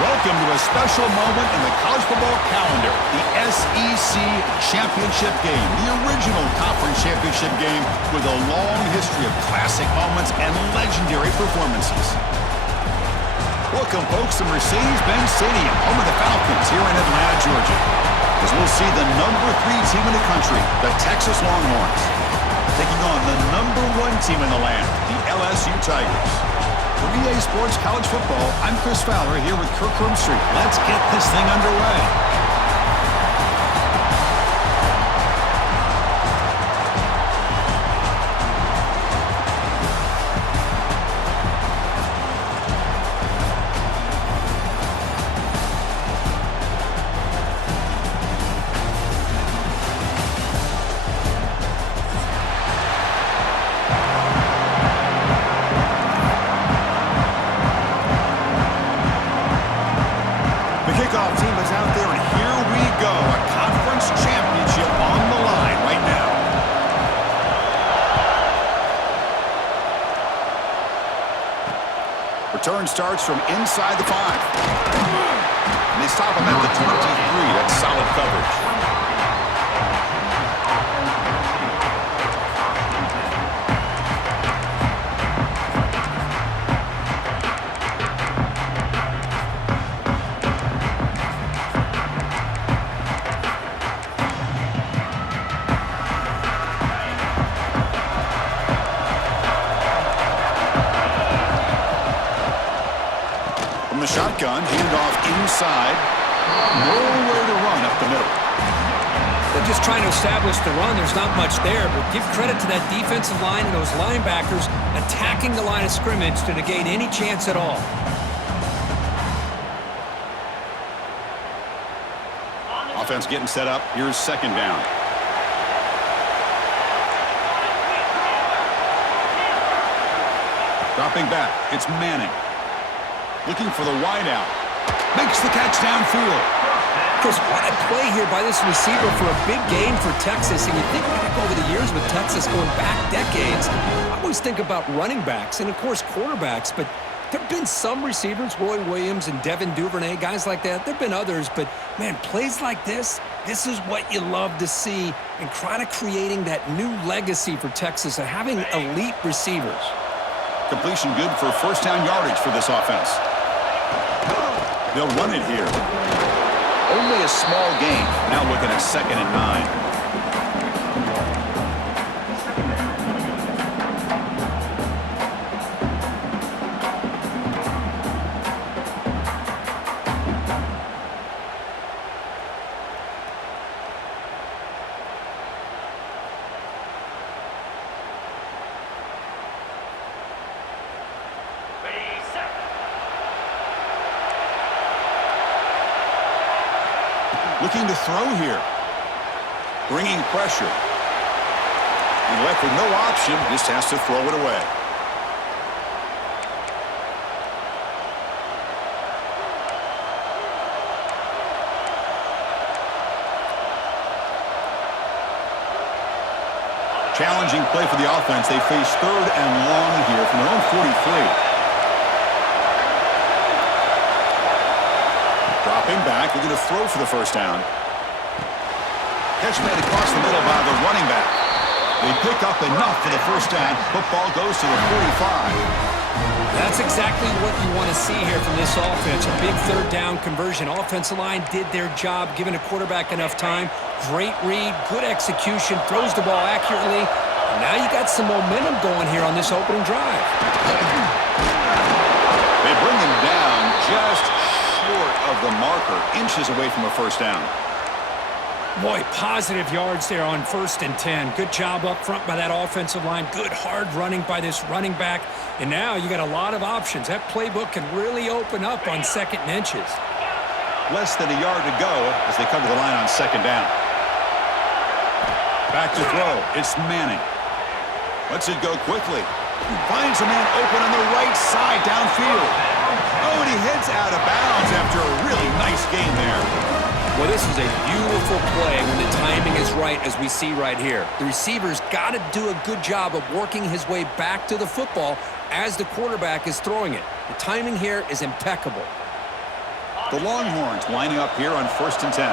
Welcome to a special moment in the college football calendar, the SEC Championship Game, the original conference championship game with a long history of classic moments and legendary performances. Welcome, folks, to Mercedes-Benz Stadium, home of the Falcons here in Atlanta, Georgia, as we'll see the number 3 team in the country, the Texas Longhorns, taking on the number 1 team in the land, the LSU Tigers. For EA Sports College Football, I'm Chris Fowler here with Kirk Herbstreit. Let's get this thing underway. Return starts from inside the 5. And they stop him at the 23. That's solid coverage. The shotgun, handoff inside. Nowhere to run up the middle. They're just trying to establish the run. There's not much there, but give credit to that defensive line and those linebackers attacking the line of scrimmage to negate any chance at all. Offense getting set up. Here's second down. Dropping back. It's Manning. Looking for the wideout. Makes the catch downfield. Chris, what a play here by this receiver for a big game for Texas. And you think back over the years with Texas going back decades, I always think about running backs and, of course, quarterbacks. But there have been some receivers, Roy Williams and Devin Duvernay, guys like that. There have been others. But, man, plays like this is what you love to see and kind of creating that new legacy for Texas of having elite receivers. Completion good for first down yardage for this offense. They'll run it here. Only a small gain. Now looking at 2nd and 9. Looking to throw here. Bringing pressure. He left with no option, just has to throw it away. Challenging play for the offense. They face 3rd and long here from their own 43. Dropping back, looking to throw for the first down. Catch made across the middle by the running back. They pick up enough for the first down. Football goes to the 45. That's exactly what you want to see here from this offense. A big 3rd down conversion. Offensive line did their job, giving a quarterback enough time. Great read, good execution, throws the ball accurately. And now you got some momentum going here on this opening drive. They bring him down just short of the marker, inches away from a first down. Boy, positive yards there on 1st and 10. Good job up front by that offensive line. Good hard running by this running back. And now you got a lot of options. That playbook can really open up on 2nd and inches. Less than a yard to go as they come to the line on 2nd down. Back to throw. It's Manning. Lets it go quickly. Finds a man open on the right side downfield. Oh, and he heads out of bounds after a really nice game there. Well, this is a beautiful play when the timing is right, as we see right here. The receiver's got to do a good job of working his way back to the football as the quarterback is throwing it. The timing here is impeccable. The Longhorns lining up here on 1st and 10.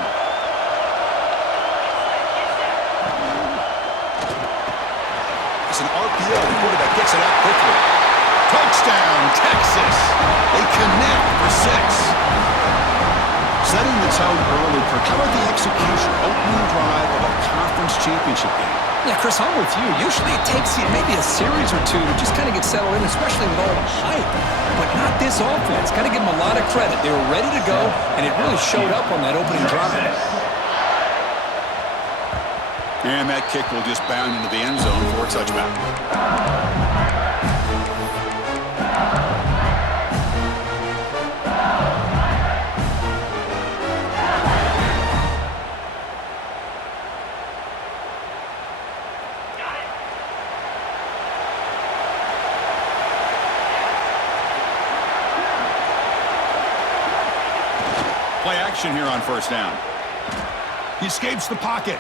It's an RPO. The quarterback gets it out quickly. Touchdown, Texas. They connect for 6. Setting the tone early, Kirk. How about the execution, opening drive of a conference championship game? Yeah, Chris, I'm with you. Usually it takes you maybe a series or two to just kind of get settled in, especially with all the hype. But not this offense. Got to give them a lot of credit. They were ready to go, and it really showed up on that opening drive. And that kick will just bound into the end zone for a touchback. Play action here on 1st down. He escapes the pocket.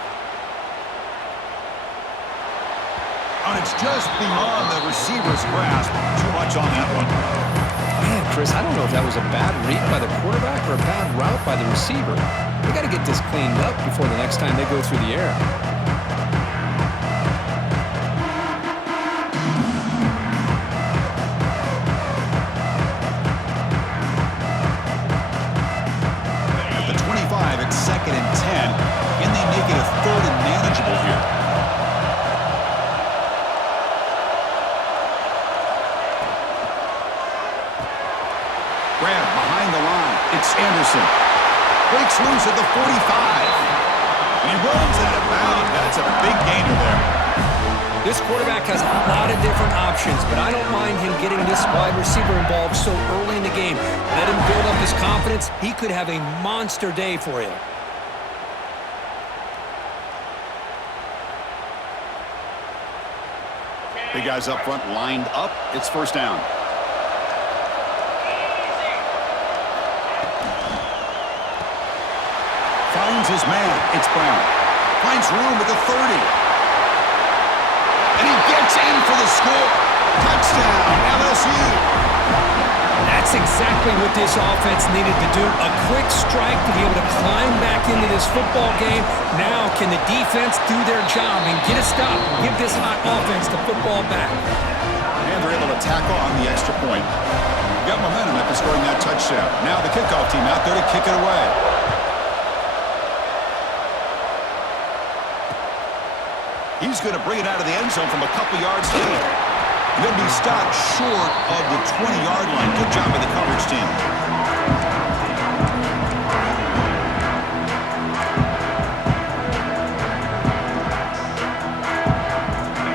And it's just beyond the receiver's grasp. Too much on that one. Man, Chris, I don't know if that was a bad read by the quarterback or a bad route by the receiver. They got to get this cleaned up before the next time they go through the air. At the 25, it's 2nd and 10. Can they make it a 3rd and manageable here? Grab behind the line. It's Anderson. Breaks loose at the 45. And he runs out of bounds. That's a big gainer there. This quarterback has a lot of different options, but I don't mind him getting this wide receiver involved so early in the game. Let him build up his confidence. He could have a monster day for you. Big guys up front lined up. It's 1st down. Finds his man. It's Brown. Finds room at the 30. And he gets in for the score. Touchdown, LSU. That's exactly what this offense needed to do. A quick strike to be able to climb back into this football game. Now can the defense do their job and get a stop and give this hot offense the football back? And they're able to tackle on the extra point. Got momentum after scoring that touchdown. Now the kickoff team out there to kick it away. He's going to bring it out of the end zone from a couple yards deep. He'll be stopped short of the 20-yard line. Good job by the coverage team.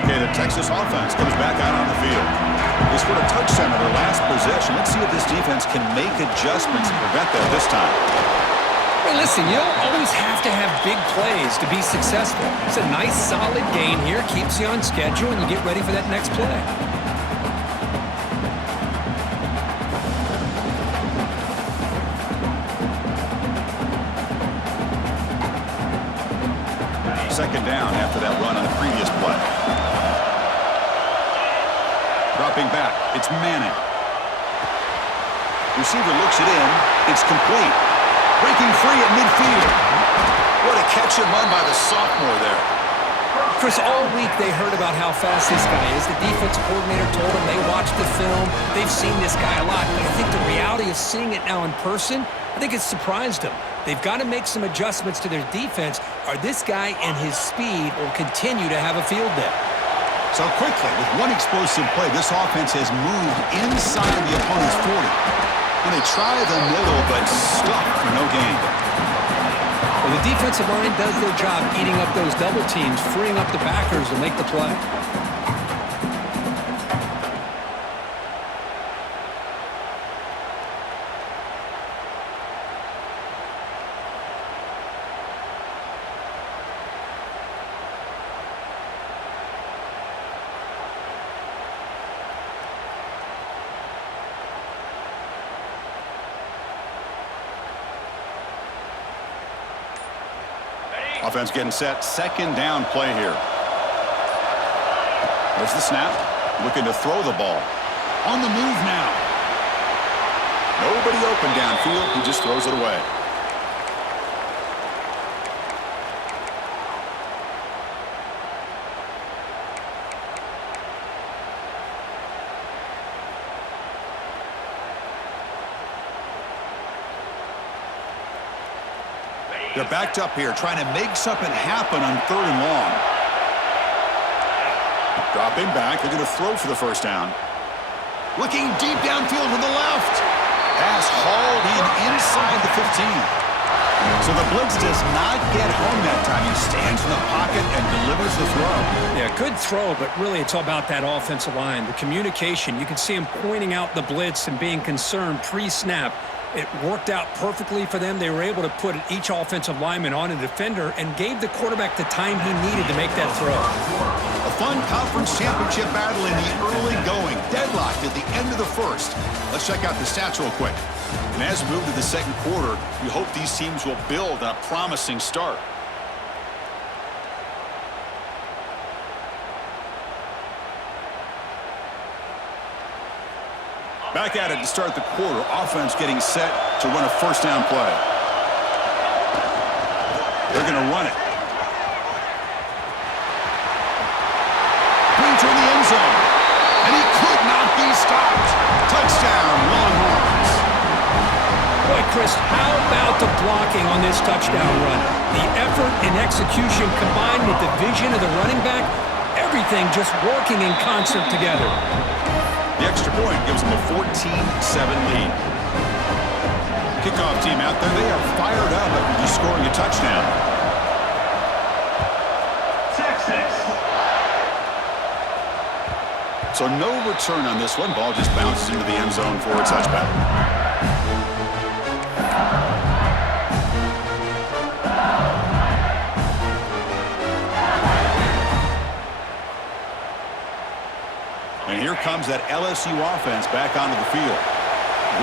Okay, the Texas offense comes back out on the field. They scored a touchdown on their last possession. Let's see if this defense can make adjustments and prevent that this time. Hey, listen, you don't always have to have big plays to be successful. It's a nice, solid gain here. Keeps you on schedule, and you get ready for that next play. Second down after that run on the previous play. Dropping back, it's Manning. Receiver looks it in. It's complete. Breaking free at midfield. What a catch and run by the sophomore there. Chris, all week they heard about how fast this guy is. The defense coordinator told them they watched the film. They've seen this guy a lot. But I think the reality of seeing it now in person, I think it's surprised them. They've got to make some adjustments to their defense, or this guy and his speed will continue to have a field day. So quickly, with one explosive play, this offense has moved inside the opponent's 40. And they try the middle, but stuck for no gain. Well, the defensive line does their job eating up those double teams, freeing up the backers to make the play. Offense getting set. Second down play here. There's the snap. Looking to throw the ball. On the move now. Nobody open downfield. He just throws it away. They're backed up here, trying to make something happen on 3rd and long. Dropping back, they're going to throw for the first down. Looking deep downfield to the left. Pass hauled in inside the 15. So the blitz does not get home that time. He stands in the pocket and delivers the throw. Yeah, good throw, but really it's all about that offensive line. The communication, you can see him pointing out the blitz and being concerned pre-snap. It worked out perfectly for them. They were able to put each offensive lineman on a defender and gave the quarterback the time he needed to make that throw. A fun conference championship battle in the early going. Deadlocked at the end of the first. Let's check out the stats real quick. And as we move to the second quarter, we hope these teams will build on a promising start. Back at it to start the quarter. Offense getting set to run a first down play. They're going to run it. Brings in the end zone. And he could not be stopped. Touchdown, Longhorns. Boy, Chris, how about the blocking on this touchdown run? The effort and execution combined with the vision of the running back, everything just working in concert together. The extra point gives them a 14-7 lead. Kickoff team out there, they are fired up after just scoring a touchdown. Texas. So no return on this one. Ball just bounces into the end zone for a touchback. And here comes that LSU offense back onto the field.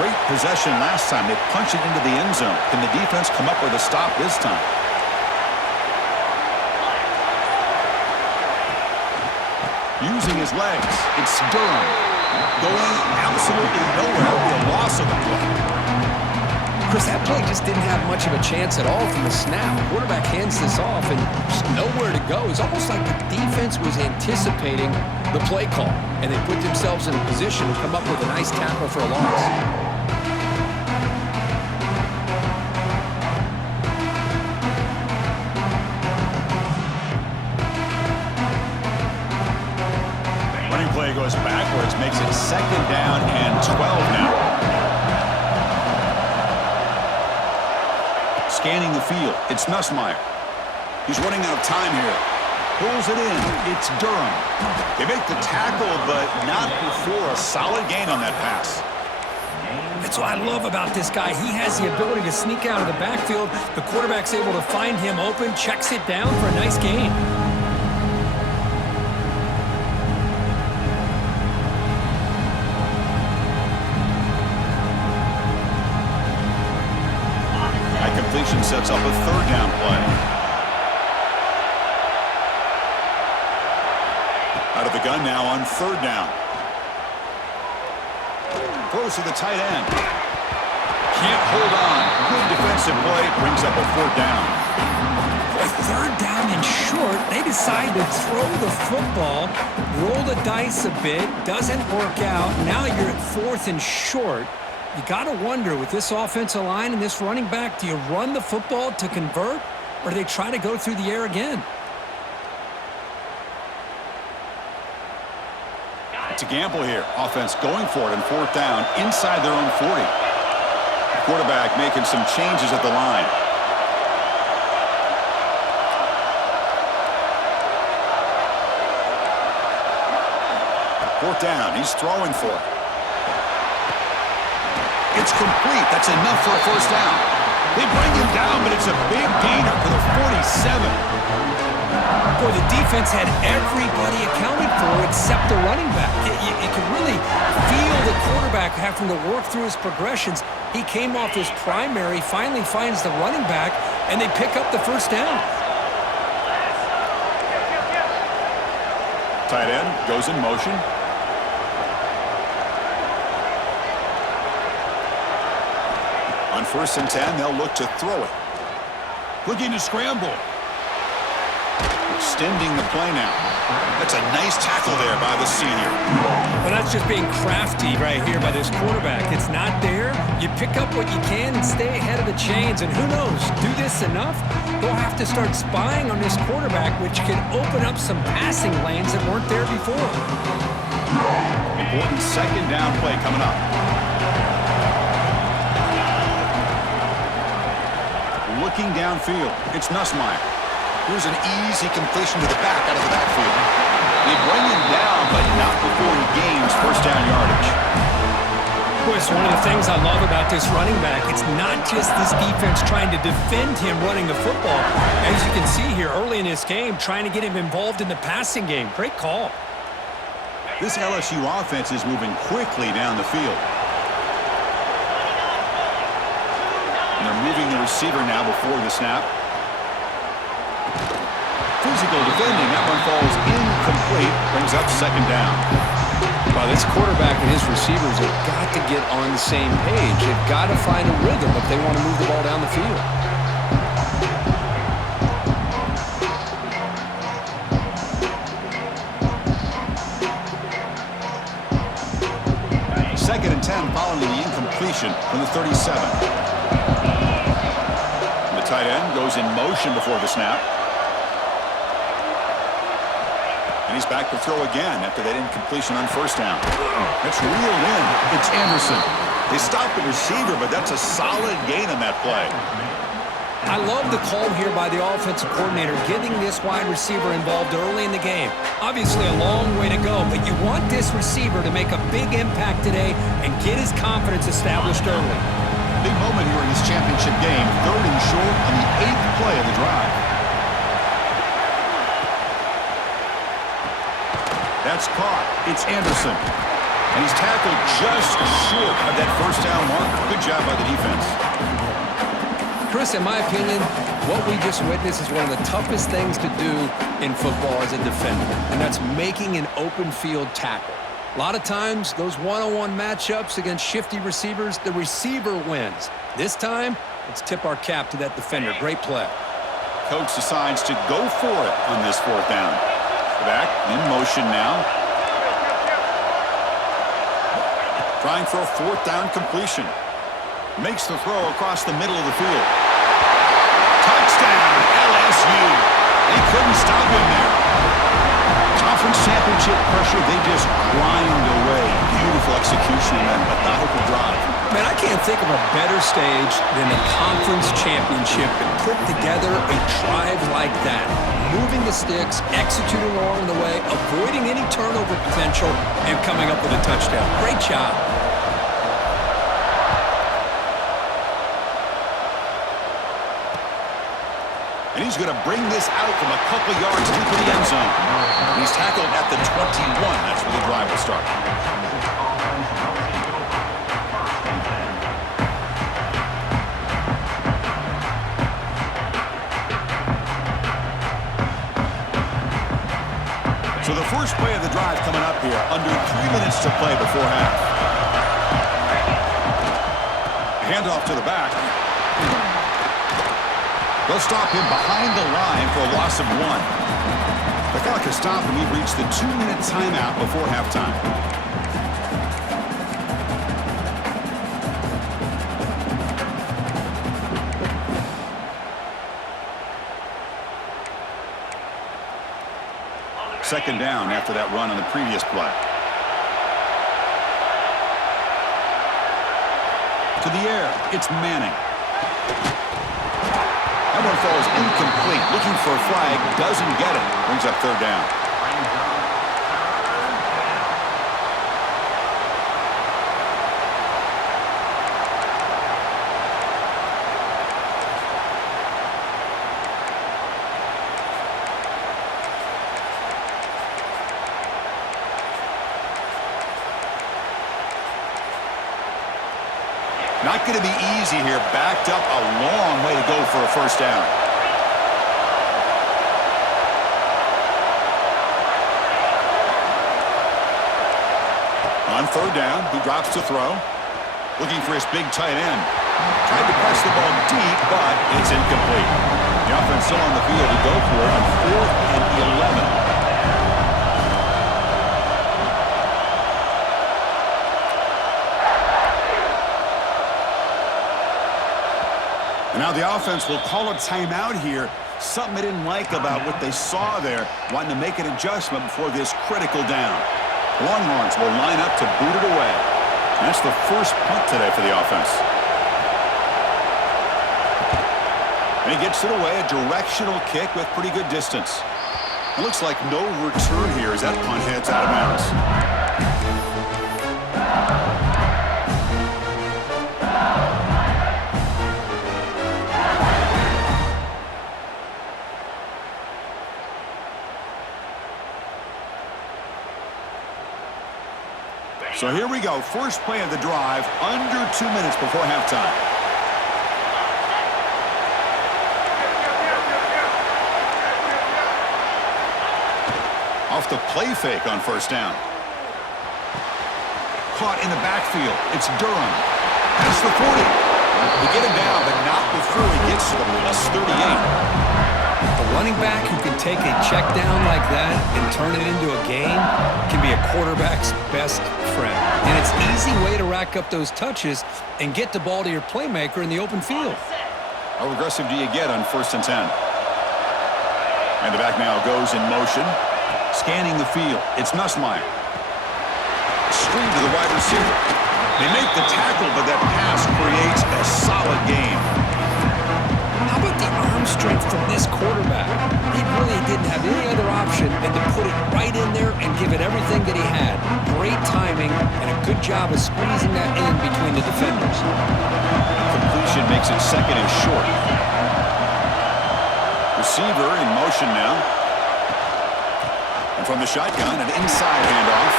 Great possession last time. They punched it into the end zone. Can the defense come up with a stop this time? Using his legs, it's Durham. Going absolutely nowhere. It'll be a loss of the play. Chris, that play just didn't have much of a chance at all from the snap. Quarterback hands this off and just nowhere to go. It's almost like the defense was anticipating the play call, and they put themselves in a position to come up with a nice tackle for a loss. Running play goes backwards, makes it 2nd down and 12 now. Scanning the field, it's Nussmeier. He's running out of time here. Pulls it in, it's Durham. They make the tackle, but not before a solid gain on that pass. That's what I love about this guy. He has the ability to sneak out of the backfield. The quarterback's able to find him open, checks it down for a nice gain. Completion sets up a 3rd down play. Out of the gun now on 3rd down. Throws to the tight end. Can't hold on. Good defensive play. Brings up a 4th down. With 3rd down and short, they decide to throw the football, roll the dice a bit, doesn't work out. Now you're at 4th and short. You got to wonder, with this offensive line and this running back, do you run the football to convert, or do they try to go through the air again? It's a gamble here. Offense going for it on 4th down inside their own 40. The quarterback making some changes at the line. Fourth down, he's throwing for it. It's complete. That's enough for a first down. They bring him down, but it's a big gainer for the 47. Boy, the defense had everybody accounted for except the running back. You could really feel the quarterback having to work through his progressions. He came off his primary, finally finds the running back, and they pick up the first down. Tight end goes in motion. first and 10, they'll look to throw it. Looking to scramble. Extending the play now. That's a nice tackle there by the senior. Well, that's just being crafty right here by this quarterback. It's not there. You pick up what you can and stay ahead of the chains. And who knows, do this enough, they'll have to start spying on this quarterback, which can open up some passing lanes that weren't there before. Important second down play coming up. Looking downfield, it's Nussmeier. Here's an easy completion to the back out of the backfield. They bring him down, but not before he gains first down yardage. Boy, it's one of the things I love about this running back. It's not just this defense trying to defend him running the football. As you can see here early in this game, trying to get him involved in the passing game. Great call. This LSU offense is moving quickly down the field. And they're moving the receiver now before the snap. Physical defending. That one falls incomplete. Brings up second down. Well, this quarterback and his receivers have got to get on the same page. They've got to find a rhythm if they want to move the ball down the field. Second and 10 following the incompletion from the 37. The tight end goes in motion before the snap. And he's back to throw again after that incompletion on first down. That's reeled in. It's Anderson. They stopped the receiver, but that's a solid gain on that play. I love the call here by the offensive coordinator, getting this wide receiver involved early in the game. Obviously a long way to go, but you want this receiver to make a big impact today and get his confidence established early. Big moment here in this championship game. Third and short on the 8th play of the drive. That's caught. It's Anderson. And he's tackled just short of that first down mark. Good job by the defense. Chris, in my opinion, what we just witnessed is one of the toughest things to do in football as a defender, and that's making an open field tackle. A lot of times, those one-on-one matchups against shifty receivers, the receiver wins. This time, let's tip our cap to that defender. Great play. Coach decides to go for it on this fourth down. Back in motion now. Trying for a fourth down completion. Makes the throw across the middle of the field. Touchdown, LSU. They couldn't stop him there. Conference championship pressure, they just grind away. Beautiful execution in that methodical drive. Man, I can't think of a better stage than a conference championship to put together a drive like that. Moving the sticks, executing along the way, avoiding any turnover potential, and coming up with a touchdown. Great job. And he's going to bring this out from a couple yards deep in the end zone. And he's tackled at the 21. That's where the drive will start. So the first play of the drive coming up here, under 3 minutes to play before half. Handoff to the back. They'll stop him behind the line for a loss of 1. The clock has stopped, and we've reached the 2-minute timeout before halftime. Second down after that run on the previous play. To the air, it's Manning. That one falls incomplete. Looking for a flag, doesn't get it. Brings up third down. Not going to be easy here. Backed up a long way to go for a first down. On third down, he drops to throw. Looking for his big tight end. Tried to press the ball deep, but it's incomplete. The offense still on the field to go for it on 4th and 11. And now the offense will call a timeout here. Something they didn't like about what they saw there, wanting to make an adjustment before this critical down. Longhorns will line up to boot it away. That's the first punt today for the offense. And he gets it away, a directional kick with pretty good distance. It looks like no return here as that punt heads out of bounds. So here we go. First play of the drive, under 2 minutes before halftime. Off the play fake on first down. Caught in the backfield. It's Durham. That's the 40. They get him down, but not before he gets to the plus 38. A running back who can take a check down like that and turn it into a gain can be a quarterback's best friend. And it's an easy way to rack up those touches and get the ball to your playmaker in the open field. How aggressive do you get on 1st and 10? And the back now goes in motion. Scanning the field. It's Nussmeier. Screen to the wide receiver. They make the tackle, but that pass creates a solid game. How about the arm strength from this quarterback? He really didn't have any other option than to put it right in there and give it everything that he had. Great timing and a good job of squeezing that in between the defenders. Completion makes it 2nd and short. Receiver in motion now. And from the shotgun, an inside handoff.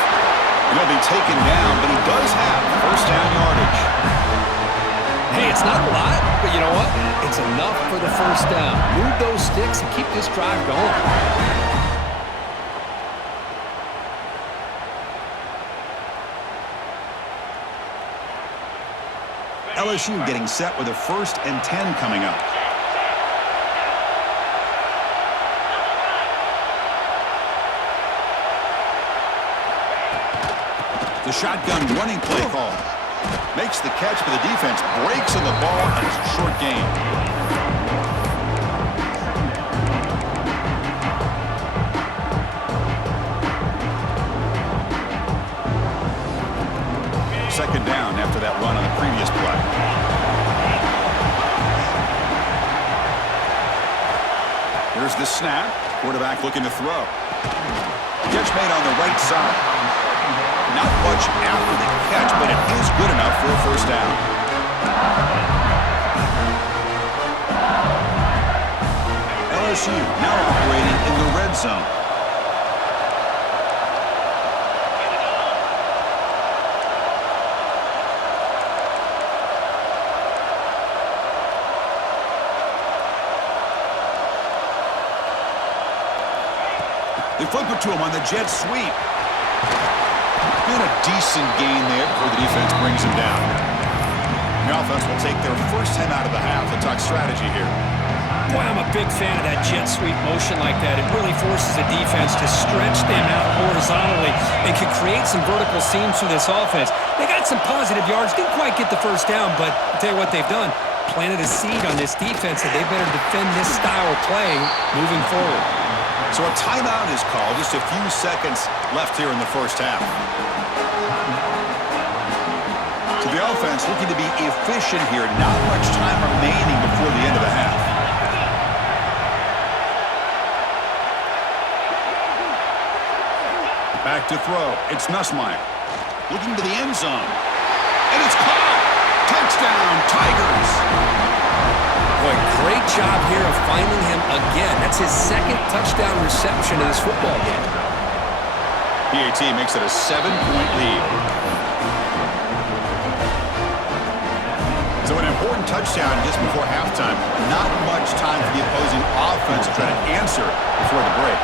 He'll be taken down, but he does have first down yardage. Hey, it's not a lot, but you know what? It's enough for the first down. Move those sticks and keep this drive going. LSU getting set with a 1st and 10 coming up. The shotgun running play call. Makes the catch, but the defense breaks on the ball, and it's a short gain. Second down after that run on the previous play. Here's the snap. Quarterback looking to throw. Catch made on the right side. Not much after the catch, but it is good enough for a first down. LSU now operating in the red zone. They flip it to him on the jet sweep. And a decent gain there before the defense brings him down. The offense will take their first 10 out of the half. Let's talk strategy here. Boy, I'm a big fan of that jet sweep motion like that. It really forces the defense to stretch them out horizontally and can create some vertical seams for this offense. They got some positive yards. Didn't quite get the first down, but I'll tell you what they've done. Planted a seed on this defense that they better defend this style of play moving forward. So a timeout is called. Just a few seconds left here in the first half. So the offense looking to be efficient here. Not much time remaining before the end of the half. Back to throw. It's Nussmeier. Looking to the end zone. And it's caught. Touchdown, Tigers. Boy, great job here of finding him again. That's his 2nd touchdown reception in this football game. PAT makes it a 7-point lead. So an important touchdown just before halftime. Not much time for the opposing offense to try to answer before the break.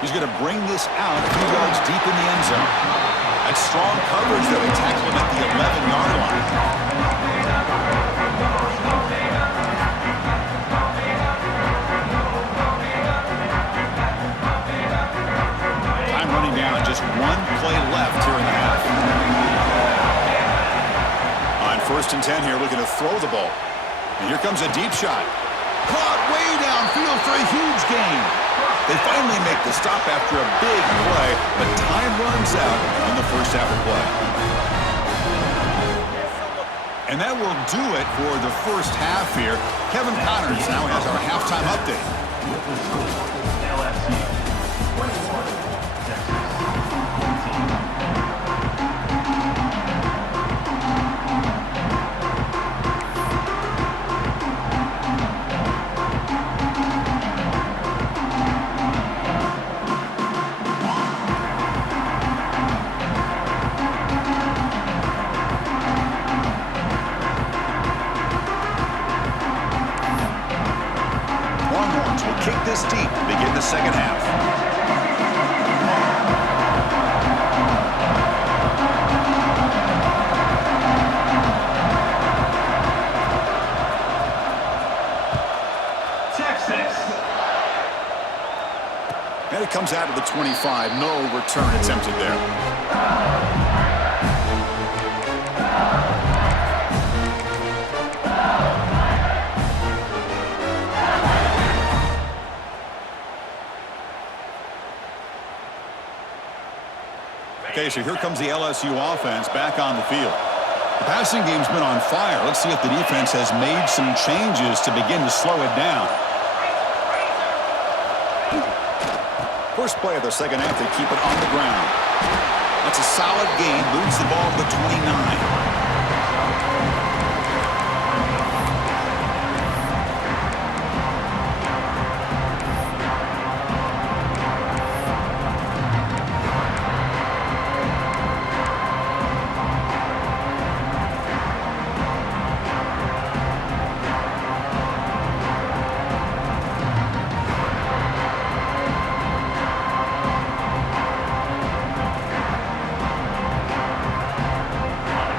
He's going to bring this out a few yards deep in the end zone. That's strong coverage that they tackle him at the 11-yard line. Time running down, just one play left here in the half. On 1st and 10 here, looking to throw the ball. And here comes a deep shot. Caught way downfield for a huge gain. They finally make the stop after a big play, but time runs out in the first half of play. And that will do it for the first half here. Kevin Connors now has our halftime update. Kick this deep to begin the second half. Texas. And it comes out of the 25. No return attempted there. Okay, so here comes the LSU offense back on the field. The passing game's been on fire. Let's see if the defense has made some changes to begin to slow it down. First play of the second half, they keep it on the ground. That's a solid gain, moves the ball to the 29.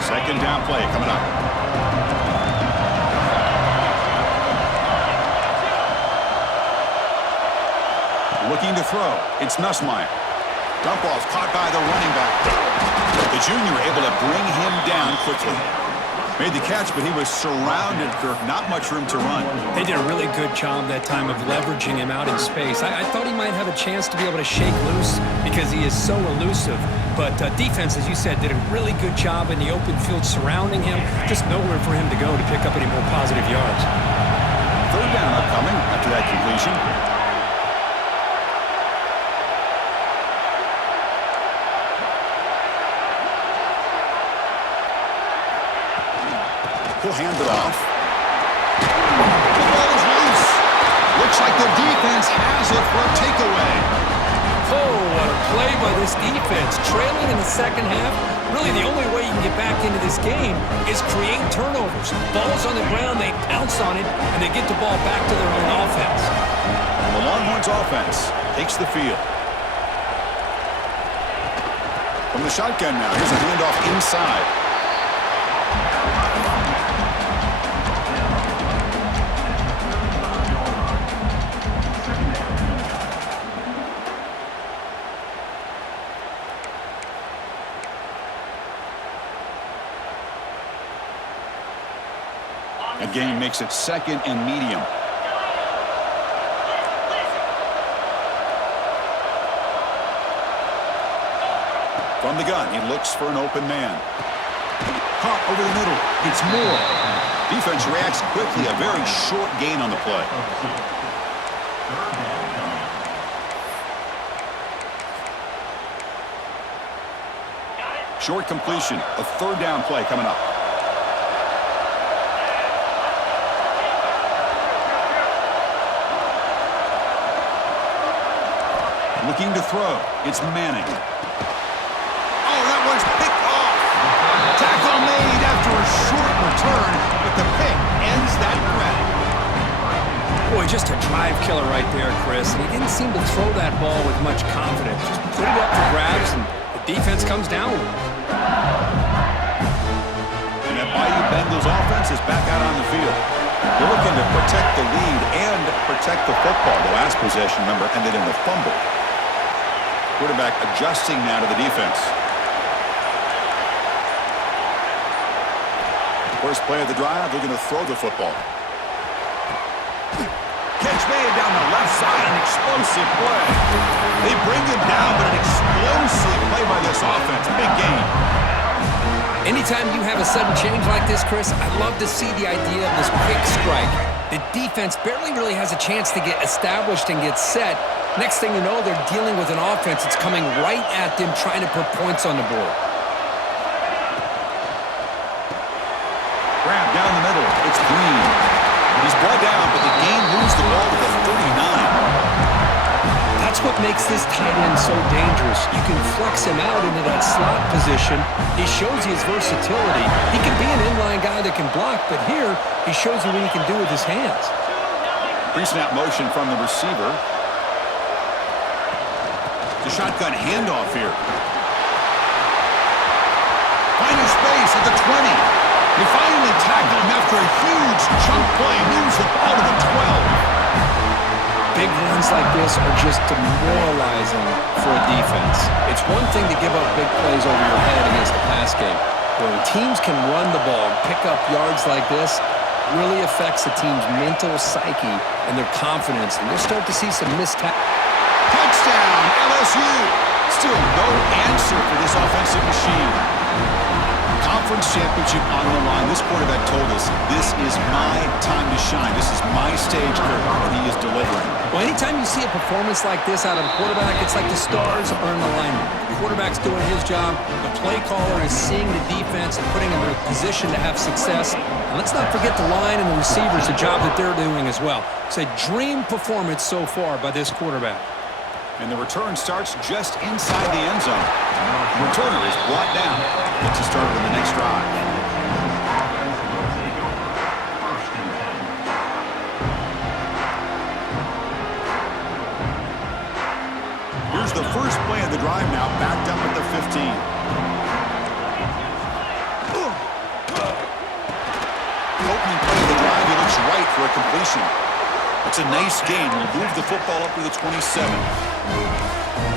Second down play coming up. Looking to throw. It's Nussmeier. Dump off caught by the running back. The junior able to bring him down quickly. Made the catch, but he was surrounded, Kirk. Not much room to run. They did a really good job that time of leveraging him out in space. I thought he might have a chance to be able to shake loose because he is so elusive. But defense, as you said, did a really good job in the open field surrounding him. Just nowhere for him to go to pick up any more positive yards. Third down upcoming after that completion. He'll hand it off. The ball is loose. Looks like the defense has it for a takeaway. Oh, what a play by this defense. Trailing in the second half, really the only way you can get back into this game is create turnovers. Ball's on the ground, they pounce on it, and they get the ball back to their own offense. And the Longhorns offense takes the field. From the shotgun now, here's a handoff inside. The game makes it second and medium. From the gun, he looks for an open man. Caught over the middle. It's Moore. Defense reacts quickly. A very short gain on the play. Short completion. A third down play coming up. Looking to throw. It's Manning. Oh, that one's picked off. Tackle made after a short return, but the pick ends that grab. Boy, Just a drive killer right there, Chris. And he didn't seem to throw that ball with much confidence. Just put it up for grabs, and the defense comes down with it. And that Bayou Bengals offense is back out on the field. They're looking to protect the lead and protect the football. The last possession, remember, ended in a fumble. Quarterback adjusting now to the defense. First play of the drive, they're going to throw the football. Catch made down the left side, an explosive play. They bring him down, but an explosive play by this offense. Big game. Anytime you have a sudden change like this, Chris, I love to see the idea of this quick strike. The defense barely really has a chance to get established and get set. Next thing you know, they're dealing with an offense that's coming right at them, trying to put points on the board. Grab down the middle. It's Green. He's brought down, but the game moves the ball to the 39. That's what makes this tight end so dangerous. You can flex him out into that slot position. He shows you his versatility. He can be an inline guy that can block, but here he shows you what he can do with his hands. Pre-snap motion from the receiver. The shotgun handoff here. Finding space at the 20. They finally tackle him after a huge chunk play. Moves the ball to the 12. Big runs like this are just demoralizing for a defense. It's one thing to give up big plays over your head against the pass game. When teams can run the ball and pick up yards like this, really affects the team's mental psyche and their confidence. And you'll start to see some missed tackles. Touchdown, LSU. Still no answer for this offensive machine. Conference championship on the line. This quarterback told us, this is my time to shine. This is my stage curve, and he is delivering. Well, anytime you see a performance like this out of a quarterback, it's like the stars are in alignment. The quarterback's doing his job. The play caller is seeing the defense and putting him in a position to have success. And let's not forget the line and the receivers, the job that they're doing as well. It's a dream performance so far by this quarterback. And the return starts just inside the end zone. The returner is brought down. Gets us started in the next drive. Here's the first play of the drive now, backed up at the 15. Opening play of the drive, he looks right for a completion. It's a nice gain. We'll move the football up to the 27.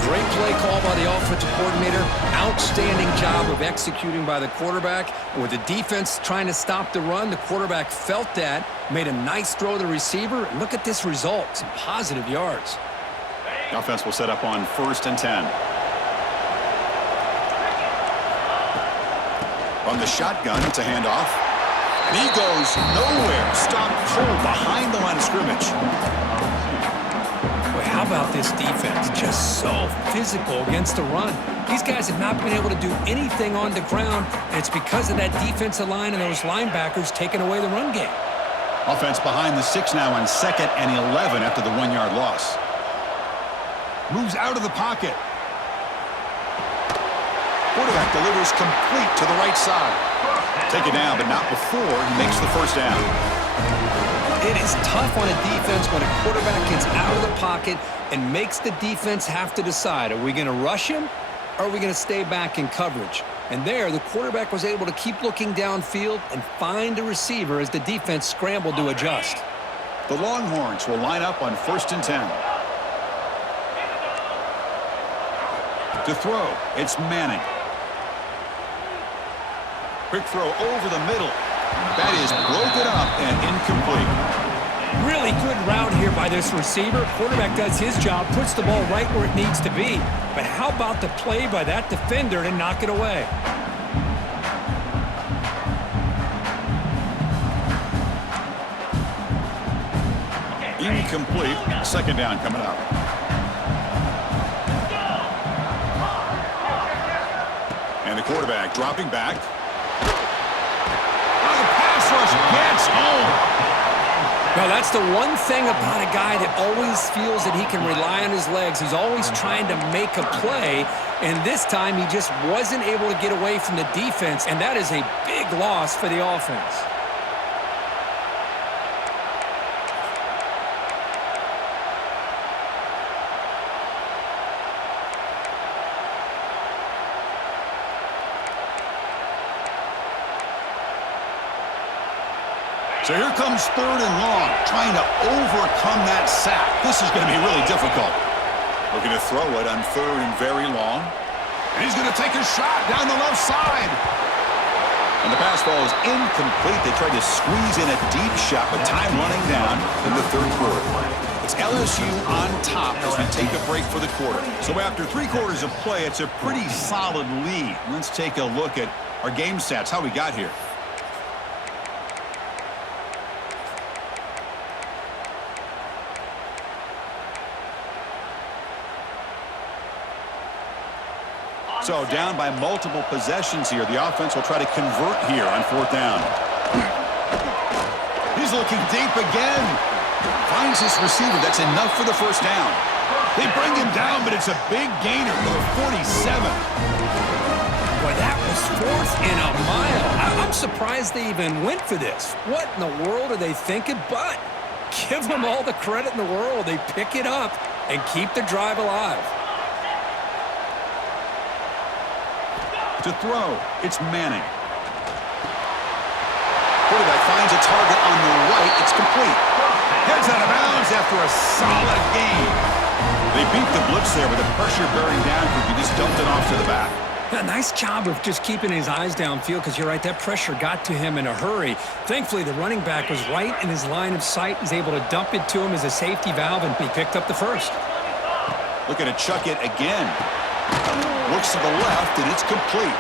Great play call by the offensive coordinator. Outstanding job of executing by the quarterback. With the defense trying to stop the run, the quarterback felt that, made a nice throw to the receiver. And look at this result, some positive yards. The offense will set up on 1st and 10. From the shotgun, it's a handoff. And he goes nowhere. Stopped cold behind the line of scrimmage. Boy, how about this defense? Just so physical against the run. These guys have not been able to do anything on the ground, and it's because of that defensive line and those linebackers taking away the run game. Offense behind the 6 now on 2nd and 11 after the 1-yard loss. Moves out of the pocket. Quarterback delivers complete to the right side. Take it down, but not before he makes the first down. It is tough on a defense when a quarterback gets out of the pocket and makes the defense have to decide, are we going to rush him or are we going to stay back in coverage? And there, the quarterback was able to keep looking downfield and find a receiver as the defense scrambled to adjust. The Longhorns will line up on 1st and 10. To throw, it's Manning. Quick throw over the middle. That is broken up and incomplete. Really good route here by this receiver. Quarterback does his job, puts the ball right where it needs to be. But how about the play by that defender to knock it away? Incomplete. 2nd down coming up. And the quarterback dropping back. Gets home. Now, that's the one thing about a guy that always feels that he can rely on his legs. He's always trying to make a play, and this time he just wasn't able to get away from the defense, and that is a big loss for the offense. So here comes 3rd and long, trying to overcome that sack. This is going to be really difficult. Looking to throw it on 3rd and very long. And he's going to take a shot down the left side. And the pass ball is incomplete. They tried to squeeze in a deep shot, but time running down in the 3rd quarter. It's LSU on top as we take a break for the quarter. So after 3 quarters of play, it's a pretty solid lead. Let's take a look at our game stats, how we got here. So down by multiple possessions here. The offense will try to convert here on 4th down. He's looking deep again. Finds his receiver. That's enough for the 1st down. They bring him down, but it's a big gainer for the 47. Boy, that was 4th and a mile. I'm surprised they even went for this. What in the world are they thinking? But give them all the credit in the world. They pick it up and keep the drive alive. To throw, it's Manning. Quarterback finds a target on the right. It's complete. Heads out of bounds after a solid game. They beat the blitz there with the pressure bearing down. He just dumped it off to the back. A nice job of just keeping his eyes downfield because you're right, that pressure got to him in a hurry. Thankfully, the running back was right in his line of sight. He's able to dump it to him as a safety valve, and he picked up the 1st. Looking to chuck it again. Looks to the left, and it's complete.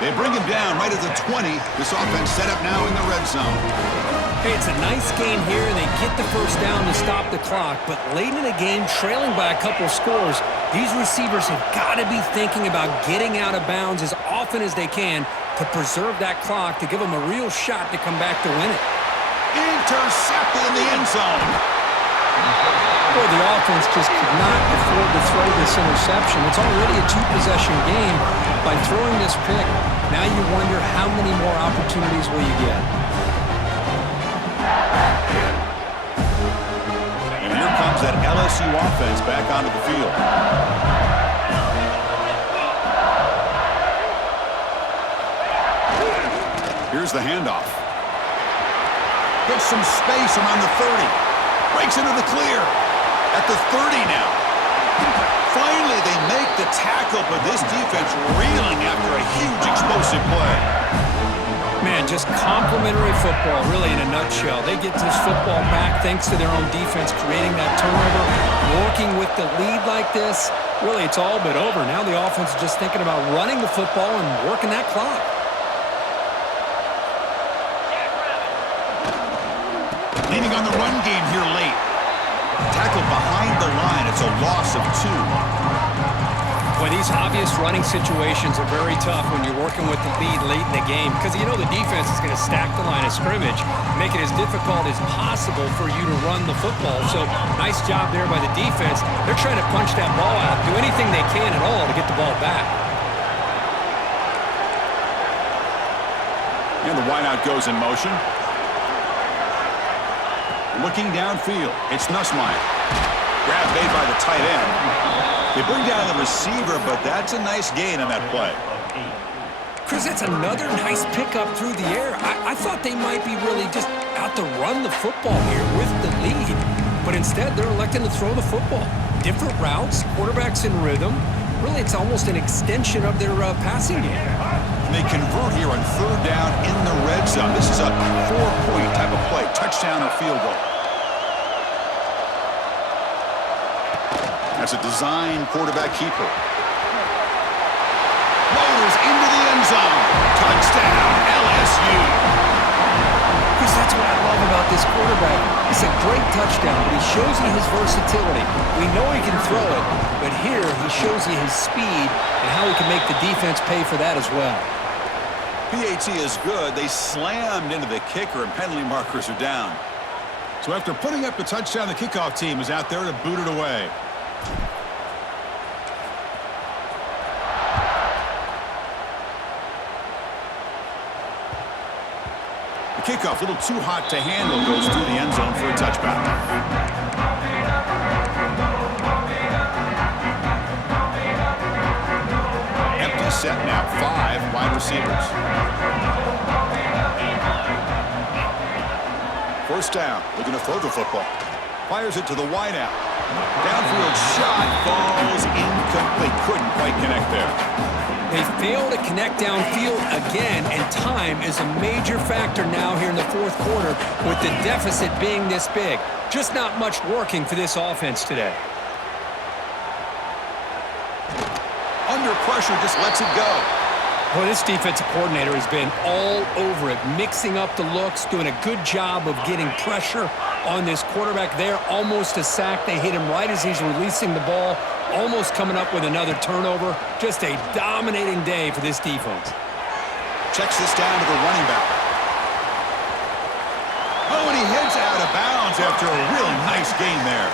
They bring him down right at the 20. This offense set up now in the red zone. Hey, it's a nice game here, and they get the 1st down to stop the clock. But late in the game, trailing by a couple of scores, these receivers have got to be thinking about getting out of bounds as often as they can to preserve that clock, to give them a real shot to come back to win it. Intercepted in the end zone. Boy, the offense just could not afford to throw this interception. It's already a 2-possession game. By throwing this pick, now you wonder how many more opportunities will you get. And here comes that LSU offense back onto the field. Here's the handoff. Gets some space around the 30. Breaks into the clear. At the 30 now. Finally, they make the tackle, but this defense reeling after a huge explosive play. Man, just complimentary football, really, in a nutshell. They get this football back thanks to their own defense creating that turnover. Working with the lead like this, really, it's all but over. Now the offense is just thinking about running the football and working that clock. Leaning on the run game here late. Tackled behind the line. It's a loss of 2. Boy, these obvious running situations are very tough when you're working with the lead late in the game because you know the defense is going to stack the line of scrimmage, make it as difficult as possible for you to run the football. So, nice job there by the defense. They're trying to punch that ball out, do anything they can at all to get the ball back. And the wideout goes in motion. Looking downfield, it's Nussmeier. Grab made by the tight end. They bring down the receiver, but that's a nice gain on that play. Chris, that's another nice pickup through the air. I thought they might be really just out to run the football here with the lead, but instead they're electing to throw the football. Different routes, quarterbacks in rhythm. Really, it's almost an extension of their passing game. And they convert here on 3rd down in the red zone. This is a 4-point type of play, touchdown or field goal. That's a design quarterback keeper. Motors into the end zone. Touchdown, LSU. Chris, that's what I love about this quarterback. It's a great touchdown, but he shows you his versatility. We know he can throw it, but here he shows you his speed and how he can make the defense pay for that as well. PAT is good. They slammed into the kicker, and penalty markers are down. So after putting up the touchdown, the kickoff team is out there to boot it away. The kickoff, a little too hot to handle, goes through the end zone for a touchback. Empty set now, 5 wide receivers. First down, looking to throw the football. Fires it to the wideout. Downfield shot falls incomplete. Couldn't quite connect there. They fail to connect downfield again, and time is a major factor now here in the fourth quarter with the deficit being this big. Just not much working for this offense today. Under pressure, just lets it go. Well, this defensive coordinator has been all over it, mixing up the looks, doing a good job of getting pressure on this quarterback there. Almost a sack. They hit him right as he's releasing the ball, almost coming up with another turnover. Just a dominating day for this defense. Checks this down to the running back. Oh, and he heads out of bounds after a real nice gain there.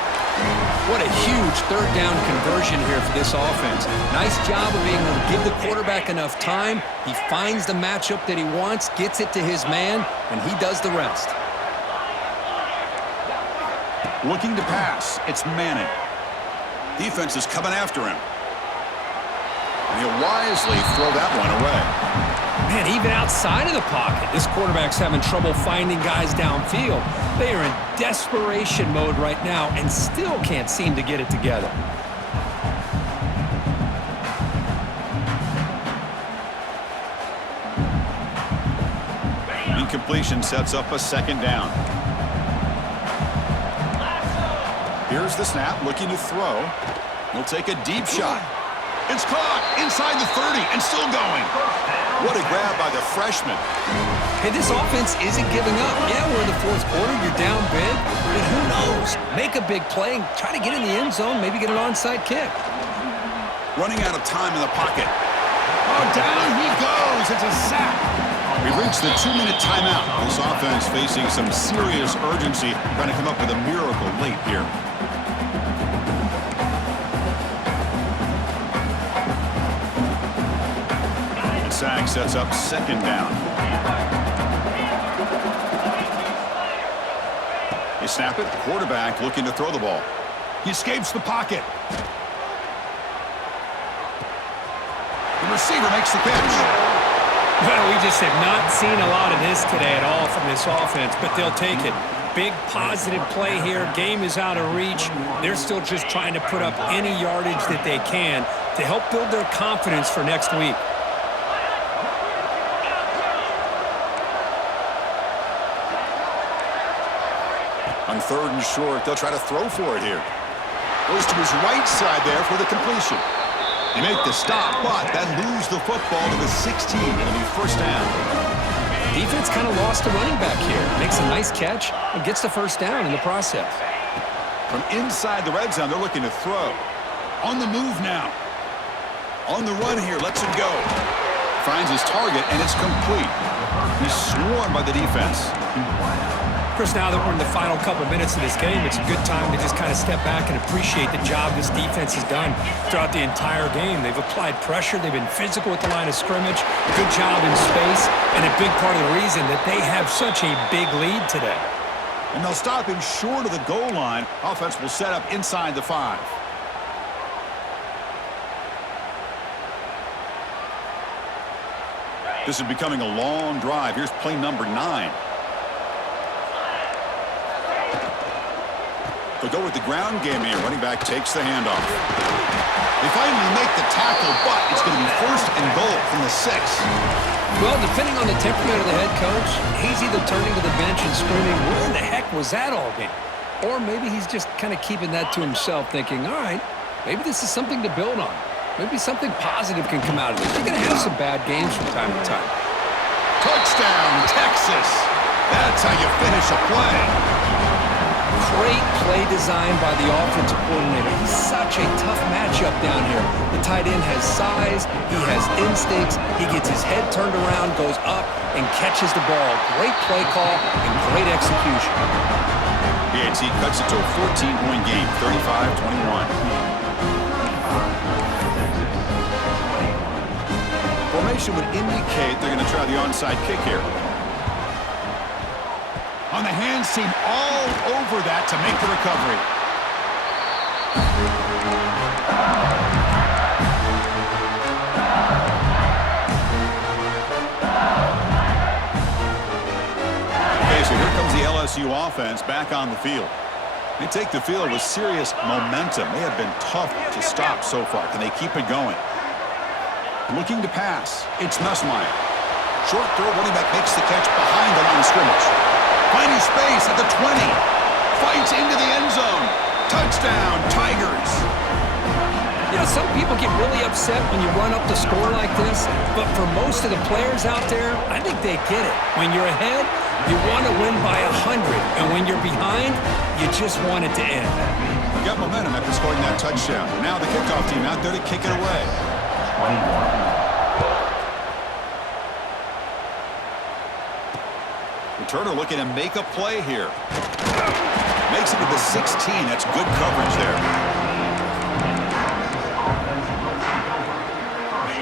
What a huge third down conversion here for this offense. Nice job of being able to give the quarterback enough time. He finds the matchup that he wants, gets it to his man, and he does the rest. Looking to pass. It's Manning. Defense is coming after him. And he'll wisely throw that one away. Man, even outside of the pocket, this quarterback's having trouble finding guys downfield. They are in desperation mode right now and still can't seem to get it together. Incompletion sets up a second down. Here's the snap, looking to throw. He'll take a deep shot. It's caught inside the 30 and still going. What a grab by the freshman. Hey, this offense isn't giving up. Yeah, we're in the fourth quarter. You're down big. But who knows? Make a big play. Try to get in the end zone. Maybe get an onside kick. Running out of time in the pocket. Oh, down he goes. It's a sack. We've reached the 2-minute timeout. This offense facing some serious urgency, trying to come up with a miracle late here. Sack sets up second down. They snap it. Quarterback looking to throw the ball. He escapes the pocket. The receiver makes the catch. Well, we just have not seen a lot of this today at all from this offense, but they'll take it. Big positive play here. Game is out of reach. They're still just trying to put up any yardage that they can to help build their confidence for next week. On third and short, they'll try to throw for it here. Goes to his right side there for the completion. They make the stop, but then lose the football to the 16. It'll be first down. Defense kind of lost a running back here. Makes a nice catch and gets the first down in the process. From inside the red zone, they're looking to throw. On the move now. On the run here, lets it go. Finds his target, and it's complete. He's swarmed by the defense. Chris, now that we're in the final couple minutes of this game, it's a good time to just kind of step back and appreciate the job this defense has done throughout the entire game. They've applied pressure. They've been physical at the line of scrimmage. Good job in space, and a big part of the reason that they have such a big lead today. And they'll stop him short of the goal line. Offense will set up inside the 5. This is becoming a long drive. Here's play number 9. They'll go with the ground game here. Running back takes the handoff. They finally make the tackle, but it's going to be first and goal from the 6. Well, depending on the temperament of the head coach, he's either turning to the bench and screaming, where the heck was that all game? Or maybe he's just kind of keeping that to himself, thinking, all right, maybe this is something to build on. Maybe something positive can come out of this. You're going to have some bad games from time to time. Touchdown, Texas. That's how you finish a play. Great play design by the offensive coordinator. He's such a tough matchup down here. The tight end has size, he has instincts, he gets his head turned around, goes up, and catches the ball. Great play call and great execution. PAT cuts it to a 14-point game, 35-21. Formation would indicate they're going to try the onside kick here. On the hands team all over that to make the recovery. Okay, so here comes the LA LSU offense back on the field. They take the field with serious momentum. They have been tough to stop so far. Can they keep it going? Looking to pass. It's Nussmeier. Short throw, running back makes the catch behind the line of scrimmage. Finding space at the 20. Fights into the end zone. Touchdown, Tigers. You know, some people get really upset when you run up the score like this, but for most of the players out there, I think they get it. When you're ahead, you want to win by 100, and when you're behind, you just want it to end. You got momentum after scoring that touchdown. Now the kickoff team out there to kick it away. 21. Returner looking to make a play here. Makes it to the 16. That's good coverage there.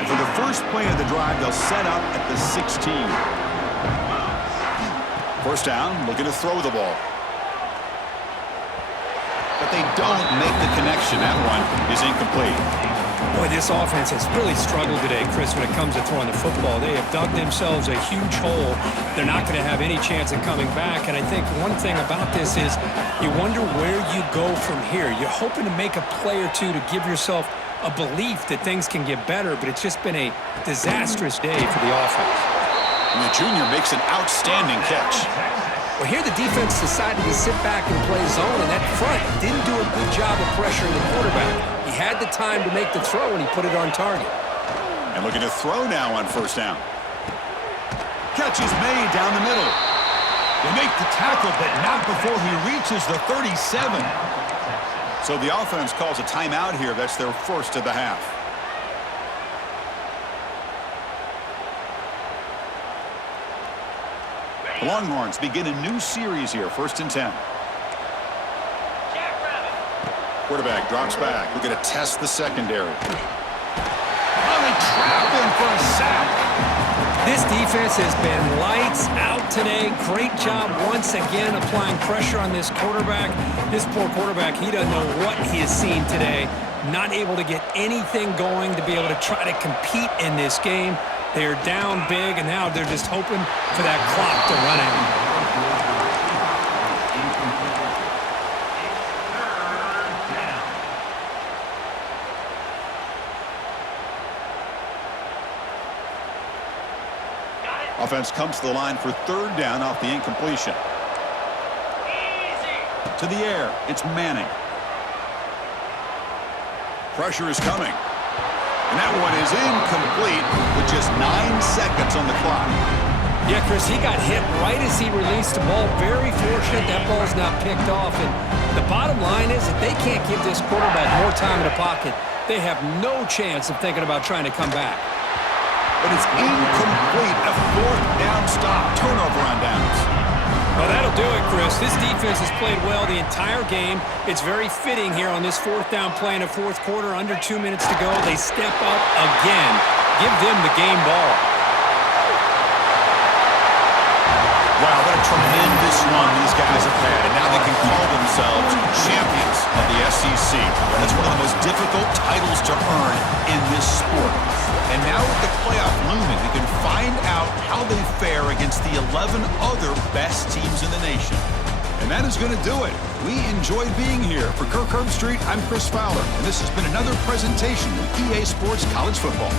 And for the first play of the drive, they'll set up at the 16. First down, looking to throw the ball. But they don't make the connection. That one is incomplete. Boy, this offense has really struggled today, Chris, when it comes to throwing the football. They have dug themselves a huge hole. They're not going to have any chance of coming back. And I think one thing about this is you wonder where you go from here. You're hoping to make a play or two to give yourself a belief that things can get better, but it's just been a disastrous day for the offense. And the junior makes an outstanding catch. Well, here the defense decided to sit back and play zone, and that front didn't do a good job of pressuring the quarterback. He had the time to make the throw, and he put it on target. And looking to throw now on first down. Catch is made down the middle. They make the tackle, but not before he reaches the 37. So the offense calls a timeout here. That's their first of the half. The Longhorns begin a new series here, 1st and 10. Quarterback drops back. We're going to test the secondary. Oh, they trap him for a sack. This defense has been lights out today. Great job once again applying pressure on this quarterback. This poor quarterback, he doesn't know what he has seen today. Not able to get anything going to be able to try to compete in this game. They're down big, and now they're just hoping for that clock to run out. Offense comes to the line for 3rd down off the incompletion. To the air, it's Manning. Pressure is coming. And that one is incomplete with just 9 seconds on the clock. Yeah, Chris, he got hit right as he released the ball. Very fortunate that ball's not picked off. And the bottom line is that they can't give this quarterback more time in the pocket. They have no chance of thinking about trying to come back. But it's incomplete. A 4th down stop. Turnover on downs. Well, that'll do it, Chris. This defense has played well the entire game. It's very fitting here on this 4th down play in the 4th quarter. Under 2 minutes to go. They step up again. Give them the game ball. Wow, what a tremendous run these guys have had. And now they can call themselves champions of the SEC. That's one of the most difficult titles to earn in this sport. And now with the playoff looming, we can find out how they fare against the 11 other best teams in the nation. And that is going to do it. We enjoyed being here. For Kirk Herbstreit, I'm Chris Fowler. And this has been another presentation of EA Sports College Football.